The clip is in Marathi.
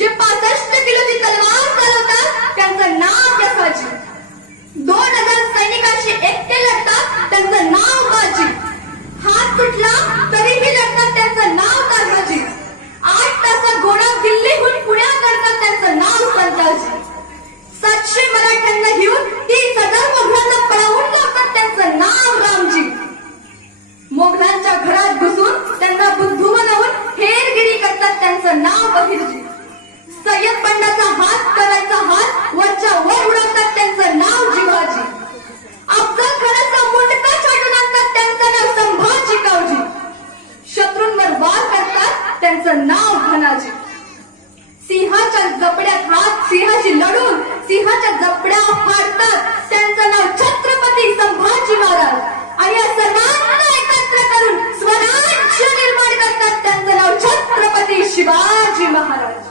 जे 65 किलोची तलवार चालवतात त्यांचं नाव यसाजी। 2000 सैनिकांशी एकटे लढतात त्यांचं नाव बाजी। हात तुटला तरीही लढतात त्यांचं नाव तानाजी। 8 तासात घोडा दिल्लीहून पुण्याकडतात त्यांचं नाव संताजी। 700 मराठ्यांना घेऊन 30,000 मोगलांना पळवून लावतात त्यांचं नाव रामजी। मोगलांच्या घरात घुसून त्यांना बुद्धू बनवून हेरगिरी करतात त्यांचं नाव बहिर्जी। सय्यद बंडाचा हात करायचा हात वरच्या वर उडवतात त्यांचं नाव जिवाजी। अफजल खानाचा मुंडका छाटून आणतात त्यांचं नाव संभाजी कावजी। शत्रूंवर वार करतात त्यांचं नाव धनाजी। सिंहाच्या जबड्यात हात सिंहाशी लढून सिंहाच्या जबड्या फाडतात त्यांचं नाव छत्रपती संभाजी महाराज। आणि या सर्वांना एकत्र करून स्वराज्य निर्माण करतात त्यांचं नाव छत्रपती शिवाजी महाराज।